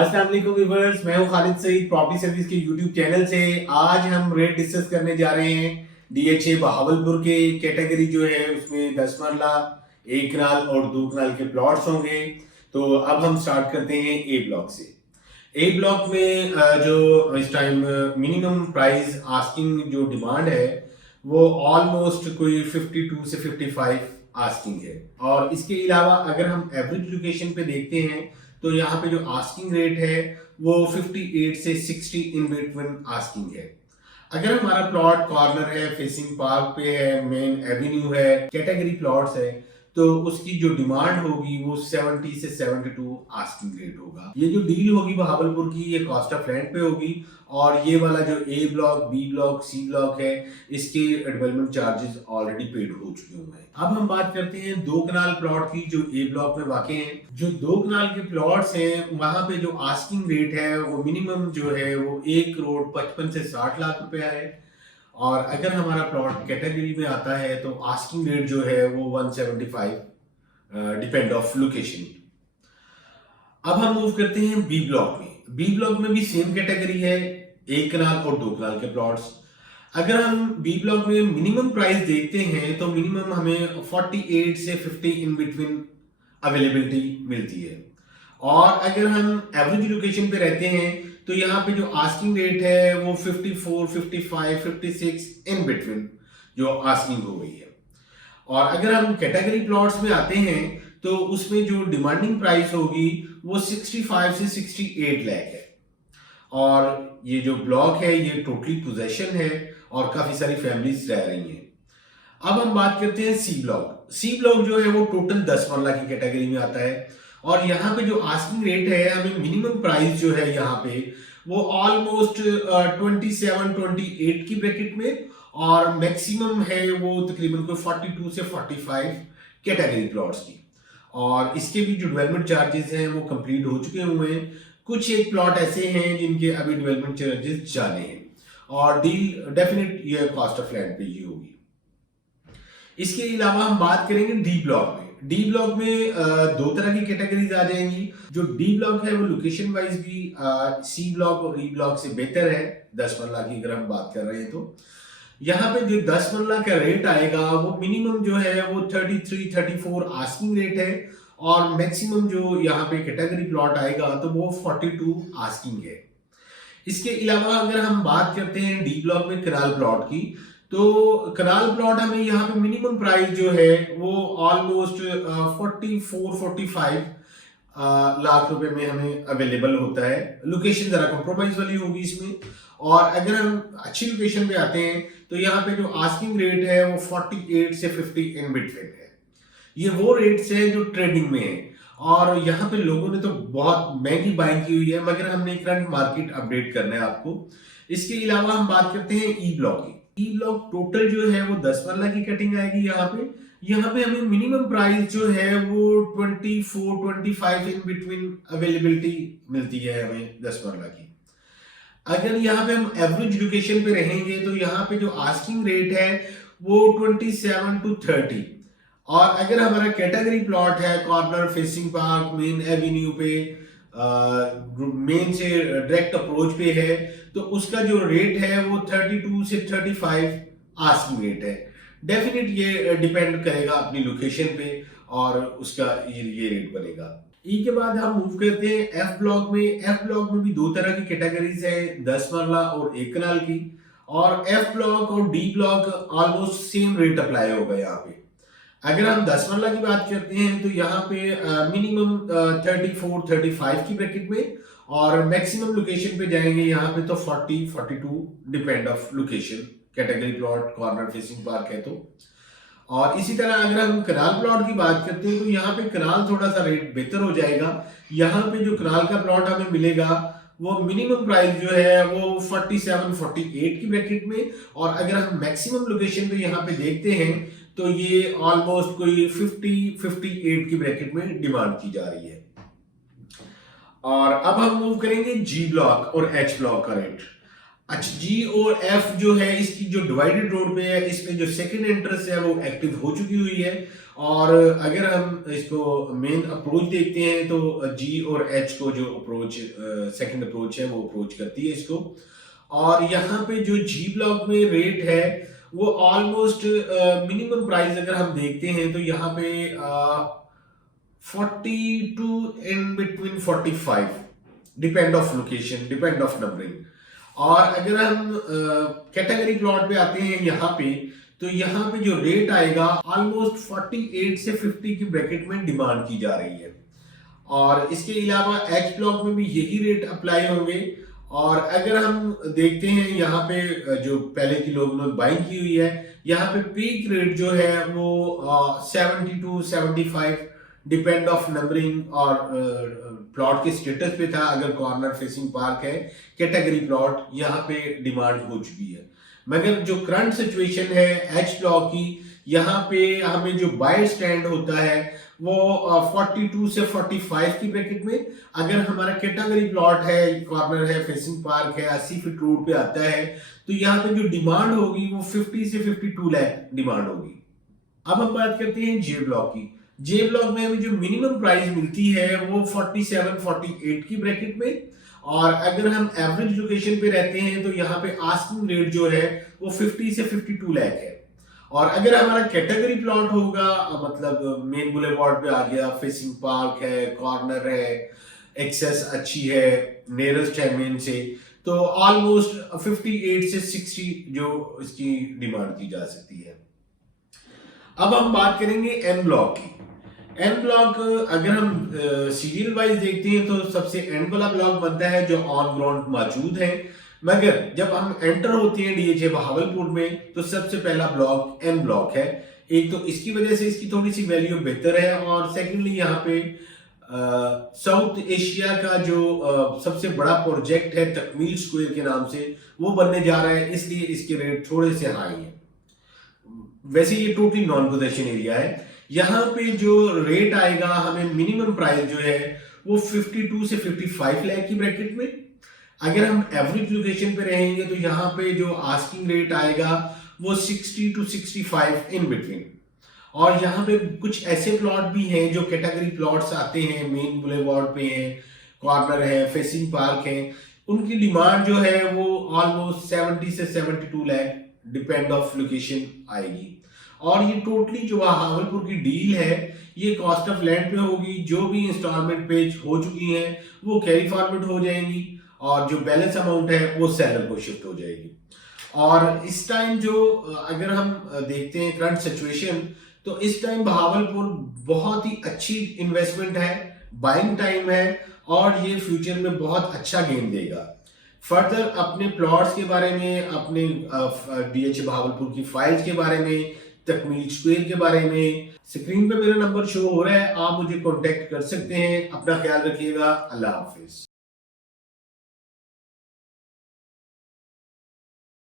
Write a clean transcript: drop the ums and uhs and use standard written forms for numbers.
अस्सलाम वालेकुम व्यूअर्स, मैं हूं खालिद सईद प्रॉपर्टी सर्विस के यूट्यूब चैनल से। आज हम रेट डिस्कस करने जा रहे हैं डीएचए बहावलपुर के। कैटेगरी जो है उसमें 10 मरला, 1 कनाल और 2 कनाल के प्लॉट्स होंगे। तो अब हम स्टार्ट करते हैं ए ब्लॉक से। ए ब्लॉक में जो इस टाइम मिनिमम प्राइस आस्किंग जो डिमांड है वो ऑलमोस्ट कोई 52 से 55 आस्किंग है। और इसके अलावा अगर हम एवरेज लोकेशन पे देखते हैं तो यहाँ पे जो आस्किंग रेट है वो 58 से 60 इन बिटवीन आस्किंग है। अगर हमारा प्लॉट कॉर्नर है, फेसिंग पार्क पे है, मेन एवेन्यू है, कैटेगरी प्लॉट्स है, तो उसकी जो डिमांड होगी वो 70 से 72 आस्किंग रेट होगा। ये जो डील होगी बहावलपुर की, ये कॉस्ट ऑफ लैंड पे होगी। और ये वाला जो A block, B block, C block है, इसके डेवलपमेंट चार्जेस ऑलरेडी पेड हो चुके हुए हैं। अब हम बात करते हैं 2 कनाल प्लॉट की जो ए ब्लॉक में वाकई हैं। जो 2 कनाल के प्लॉट्स हैं वहां पे जो आस्किंग रेट है वो मिनिमम जो है वो 1 करोड़ 55 से 60 लाख रुपया है। और अगर हमारा प्लॉट कैटेगरी में आता है तो आस्किंग रेट जो है वो 175 डिपेंड ऑफ लोकेशन। अब हम मूव करते हैं बी ब्लॉक में। बी ब्लॉक में भी सेम कैटेगरी है, 1 कनाल और 2 कनाल के प्लॉट्स। अगर हम बी ब्लॉक में मिनिमम प्राइस देखते हैं तो मिनिमम हमें 48 से 50 इन बिटवीन अवेलेबिलिटी मिलती है। और अगर हम एवरेज लोकेशन पे रहते हैं तो यहाँ पे जो आस्किंग रेट है वो 54, 55, 56 इन बिटवीन जो आस्किंग हो गई है। और अगर हम कैटेगरी प्लॉट्स में आते हैं तो उसमें जो डिमांडिंग प्राइस होगी वो 65 से 68 लाख है। और ये जो ब्लॉक है ये टोटली पोजेशन है और काफी सारी फैमिलीज रह रही हैं। अब हम बात करते हैं सी ब्लॉक। सी ब्लॉक जो है वो टोटल 10 मरला की कैटेगरी में आता है। और यहाँ पे जो आस्किंग रेट है, हमें मिनिमम प्राइस जो है यहाँ पे वो ऑलमोस्ट 27, 28 की ब्रैकेट में, और मैक्सिमम है वो तकरीबन कोई 42 से 45 कैटेगरी प्लॉट्स की। और इसके भी जो डेवलपमेंट चार्जेस हैं वो कंप्लीट हो चुके हुए हैं। कुछ एक प्लॉट ऐसे हैं जिनके अभी डेवलपमेंट चार्जेस जाने हैं। और डील डेफिनेट ये कॉस्ट ऑफ लैंड पे ही होगी। इसके अलावा हम बात करेंगे डी ब्लॉक में। डी ब्लॉक में 2 तरह की कैटेगरीज आ जाएंगी। जो डी ब्लॉक है वो लोकेशन वाइज भी सी ब्लॉक और ई ब्लॉक से बेहतर है। 10 मरला की अगर हम बात कर रहे हैं तो यहाँ पे जो 10 मरला का रेट आएगा वो मिनिमम जो है वो 33, 34 आस्किंग रेट है। और मैक्सिमम जो यहाँ पे कैटेगरी प्लॉट आएगा तो वो 42 आस्किंग है। इसके अलावा अगर हम बात करते हैं डी ब्लॉक में कनाल प्लॉट की, तो कनाल प्लॉट हमें यहाँ पे मिनिमम प्राइस जो है वो ऑलमोस्ट 44, 45 लाख रुपए में हमें अवेलेबल होता है। लोकेशन जरा कॉम्प्रोमाइज वाली होगी इसमें। और अगर हम अच्छी लोकेशन पे आते हैं तो यहाँ पे जो आस्किंग रेट है वो 48 से 50 इन बिटवीन है। ये वो रेट्स हैं जो ट्रेडिंग में है। और यहाँ पे लोगों ने तो बहुत महंगी बाइंग की हुई है, मगर हमने करंट मार्केट अपडेट करना है आपको। इसके अलावा हम बात करते हैं ई ब्लॉक की। ई ब्लॉक टोटल जो है वो 10 मरला की कटिंग आएगी। यहाँ पे हमें मिनिमम प्राइस जो है वो 24, 25 इन बिटवीन अवेलेबिलिटी मिलती है हमें 10 मरला की। अगर यहाँ पे हम एवरेज लोकेशन पे रहेंगे तो यहाँ पे जो आस्किंग रेट है वो 27 to 30। और अगर हमारा कैटेगरी प्लॉट है corner, facing park, main Avenue पे, मेन से डायरेक्ट अप्रोच पे है, तो उसका जो रेट है वो 32 से 35 आस्किंग रेट है। डेफिनेट ये डिपेंड करेगा अपनी लोकेशन पे और उसका ये रेट बनेगा। ई के बाद हम मूव करते हैं एफ ब्लॉक में। एफ ब्लॉक में भी 2 तरह की कैटेगरीज है, 10 मरला और 1 कनाल की। और एफ ब्लॉक और D block almost same rate apply होगा यहाँ पे। अगर हम 10 मरला की बात करते हैं तो यहाँ पे मिनिमम 34, 35 की ब्रैकेट में, और मैक्सिमम लोकेशन पे जाएंगे यहाँ पे तो 40, 42 depend of location. Category plot, corner, facing park है तो। और इसी तरह अगर हम कनाल प्लॉट की बात करते हैं तो यहाँ पे कनाल थोड़ा सा रेट बेहतर हो जाएगा। यहाँ पे जो कनाल का प्लॉट हमें मिलेगा वो मिनिमम प्राइस जो है वो 47, 48 की ब्रैकेट में। और अगर हम मैक्सिमम लोकेशन पे यहाँ पे देखते हैं तो ये ऑलमोस्ट कोई 50, 58 की ब्रैकेट में डिमांड की जा रही है। और अब हम मूव करेंगे जी ब्लॉक और एच ब्लॉक का रेट। अच्छा, जी और एफ जो है इसकी जो डिवाइडेड रोड पे है, इस पे जो सेकंड एंट्रेंस है वो एक्टिव हो चुकी हुई है। और अगर हम इसको मेन अप्रोच देखते हैं तो जी और एच को जो अप्रोच सेकंड अप्रोच है वो अप्रोच करती है इसको। और यहाँ पे जो जी ब्लॉक में रेट है वो ऑलमोस्ट मिनिमम प्राइस अगर हम देखते हैं तो यहाँ पे 42 in between 45, depend of location, depend of numbering. और अगर हम कैटेगरी प्लॉट पे आते हैं यहाँ पे, तो यहाँ पे जो रेट आएगा ऑलमोस्ट 48 से 50 की ब्रैकेट में डिमांड की जा रही है। और इसके अलावा एच ब्लॉक में भी यही रेट अप्लाई होंगे। और अगर हम देखते हैं यहाँ पे जो पहले की लोगों ने बाइंग की हुई है, यहाँ पे पीक रेट जो है वो 70 to 75, डिपेंड ऑफ नंबरिंग और प्लॉट के स्टेटस पे था। अगर कॉर्नर फेसिंग पार्क है, कैटेगरी प्लॉट, यहाँ पे डिमांड हो चुकी है। मगर जो करंट सिचुएशन है एच ब्लॉक की, यहाँ पे हमें जो बाय स्टैंड होता है वो 42 से 45 की ब्रैकेट में। अगर हमारा कैटेगरी प्लॉट है, कॉर्नर है, फेसिंग पार्क है, 80 फीट रोड पे आता है, तो यहाँ पे जो डिमांड होगी वो 50 से 52 लाख डिमांड होगी। अब हम बात करते हैं जे ब्लॉक की। जे ब्लॉक में हमें जो मिनिमम प्राइस मिलती है वो 47-48 की ब्रैकेट में। और अगर हम एवरेज लोकेशन पे रहते हैं तो यहाँ पे आस्किंग रेट जो है वो 50 से 52 लाख है। और अगर हमारा कैटेगरी प्लॉट होगा, मतलब मेन बुलेवार्ड पे आ गया, फेसिंग पार्क है, कॉर्नर है, एक्सेस अच्छी है, नियरेस्ट है मेन से, तो ऑलमोस्ट 58 से 60 जो इसकी डिमांड की जा सकती है। अब हम बात करेंगे एन ब्लॉक की। एन ब्लॉक अगर हम सीरियल वाइज देखते हैं तो सबसे एंड वाला ब्लॉक बनता है जो ऑन ग्राउंड मौजूद है। मगर जब हम एंटर होते हैं डीएचए बहावलपुर में तो सबसे पहला ब्लॉक एन ब्लॉक है। एक तो इसकी वजह से इसकी थोड़ी सी वैल्यू बेहतर है, और सेकेंडली यहाँ पे साउथ एशिया का जो सबसे बड़ा प्रोजेक्ट है तकमील स्क्वायर के नाम से, वो बनने जा रहा है, इसलिए इसके रेट थोड़े से हाई हैं। वैसे ये टोटली नॉन पोजेशन एरिया है। यहाँ पे जो रेट आएगा हमें मिनिमम प्राइस जो है वो 52 से 55 लाख की ब्रैकेट में। अगर हम एवरेज लोकेशन पे रहेंगे तो यहाँ पे जो आस्किंग रेट आएगा वो 60 to 65 इन बिटवीन। और यहाँ पे कुछ ऐसे प्लॉट भी हैं जो कैटेगरी प्लॉट्स आते हैं, मेन बुलेवार्ड पे हैं, कॉर्नर है, फेसिंग पार्क है, उनकी डिमांड जो है वो ऑलमोस्ट 70 से 72 लाख डिपेंड ऑफ लोकेशन आएगी। और ये टोटली जो बहावलपुर की डील है ये कॉस्ट ऑफ लैंड पे होगी। जो भी इंस्टॉलमेंट पेज हो चुकी हैं वो कैरी फॉरवर्ड हो जाएंगी, और जो बैलेंस अमाउंट है वो सेलर को शिफ्ट हो जाएगी। और इस टाइम जो अगर हम देखते हैं करंट सिचुएशन, तो इस टाइम बहावलपुर बहुत ही अच्छी इन्वेस्टमेंट है, बाइंग टाइम है, और ये फ्यूचर में बहुत अच्छा गेन देगा। फर्दर अपने प्लॉट्स के बारे में, अपने डीएचए बहावलपुर की फाइल्स के बारे में, तकमील स्क्वायर के बारे में, स्क्रीन पे मेरा नंबर शो हो रहा है, आप मुझे कांटेक्ट कर सकते हैं। अपना ख्याल रखिएगा। अल्लाह हाफिज।